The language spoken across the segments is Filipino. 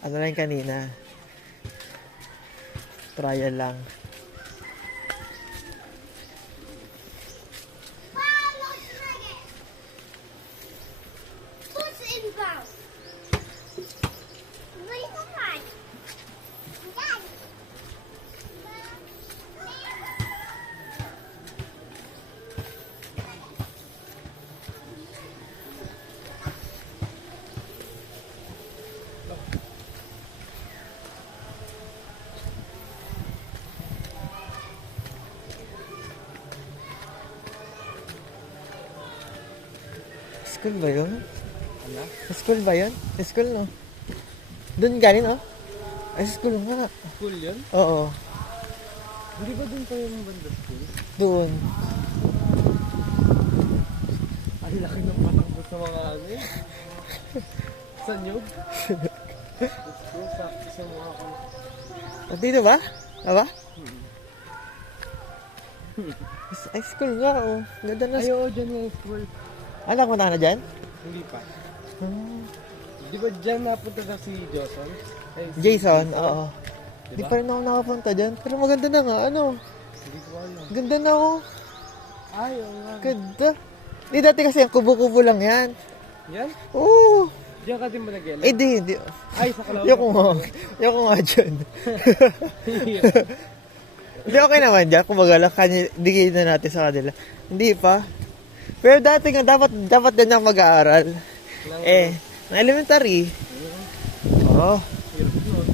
Ano lang kanina. Trial lang. School ba yun? Ano? School ba yun? School, no? Doon galing, oh? Ay, school nga. School yun? Oo. Hindi ba dun pa yung banda school? Doon. Ay, laki ng patakbo sa mga ano eh. Sa nyug. School, sa mga kung... Dito ba? Aba? Ay, school nga, oh. Ganda na. Ay, oo, dyan yung school. Anak mo na dyan? Hindi pa. Hmm. Di ba dyan napunta na si Jason? Ay, si Jason, oo. Diba? Di pa rin ako nakapunta dyan. Pero maganda na nga, ano? Hindi ko alam. Ganda na, oh. Ay, oo nga. Ganda. Di dati kasi ang kubo-kubo lang yan. Yan? Oo. Diyan ka din ba nag-ela? Eh, di. Ay, sa Calao. Yoko nga dyan. Hindi, okay naman dyan. Kumbaga lang, digay na natin sa kanila. Hindi pa. Pero dati nga, dapat din na mag-aaral. Ng elementary. Oo. Hirap nun.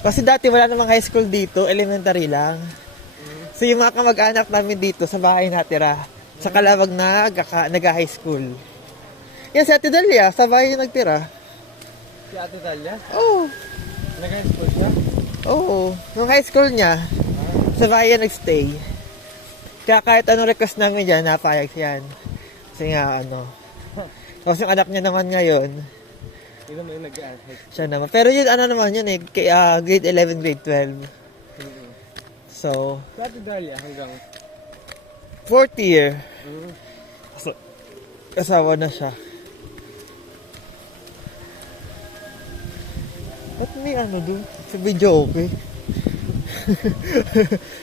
Kasi dati wala namang high school dito, elementary lang. So yung mga kamag-anak namin dito sa bahay natira, sa Calawag nag-high school. Yan si Ate Dalia, sa bahay yung nagtira. Si Ate Talia? Oo. Nag-high school siya? Oo. Nung high school niya, sa bahay yan nag-stay. Kaya kahit anong request namin dyan, napayag siyan. Kasi nga, ano. Tapos yung anak niya naman ngayon, Yun naman yung nag-high school. siya naman. Pero yun, ano naman yun eh, grade 11, grade 12. So, Si Ate Dalia hanggang... 4th year. So, asawa na siya. Ba't may ano doon? Sa video okay.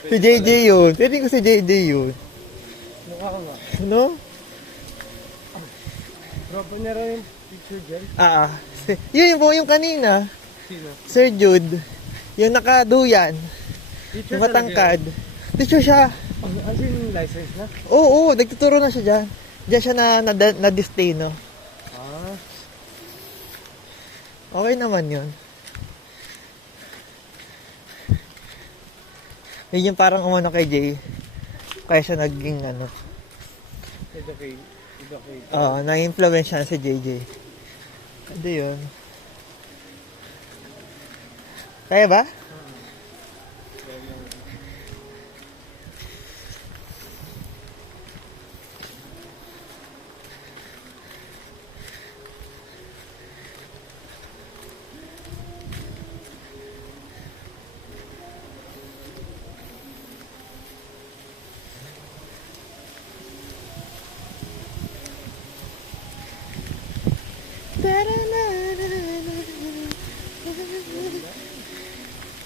Si JJ yun. Pwede ko si JJ yun. Mukha ko nga. Ano? Tropa niya rin yung picture dyan. Yun yung kanina. Sino? Sir Jude. Yung nakaduyan. Teacher Yung matangkad. Teacher siya. Ano yung license na? Oo, nagtuturo na siya dyan. Diyan siya na destino. Ah. Okay naman yun. Yun yung parang umano kay Jay. Kaya siya naging ano. Ito kay... Oo, na-influence siya si JJ. Ano yun? Kaya ba?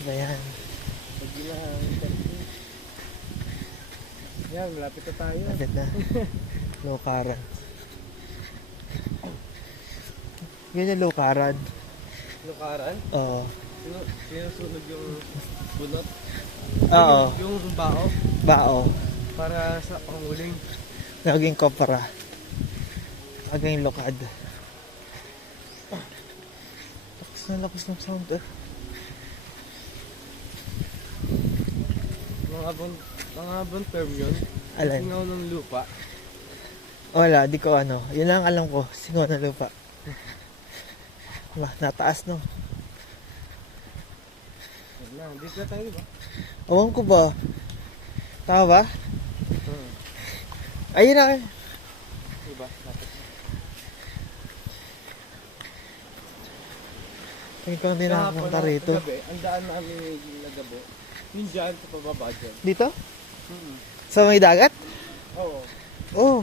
Ba yan? Yan, malapit na tayo. Agad na. Lokaran. Yun yung lokaran. Lukaran? Oo. Sinusunog yung bunot? Oo. Yung bao? Bao. Para sa panguling. Naging kopra. Naging lokad. Lakas ng sound eh. Mga bon term yun. Alin? Singaw ng lupa. Wala, di ko ano. Yun lang alam ko. Singaw na lupa. Wala, nataas no. Yan lang, dito na tayo ba? Awan ko ba? Tama ba? Ayun na. Diba? Hindi ko hindi nakapunta rito. Gabi, ang daan namin na gabi. Yung dyan sa pababa dyan. Dito? Sa may dagat? Oo. Oo.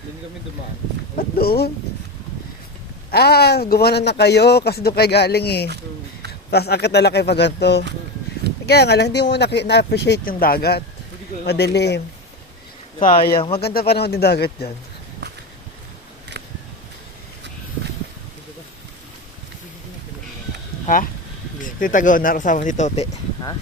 Doon kami dumaan. Ba't doon? gumanon na kayo kasi doon kayo galing eh. Tapos akit na lang kayo pa ganito. Kaya nga lang, hindi mo na-appreciate yung dagat. Madilim. Sayang. Maganda pa naman yung dagat dyan. Ha? Tita Gona, kasama ni Tote. Ha?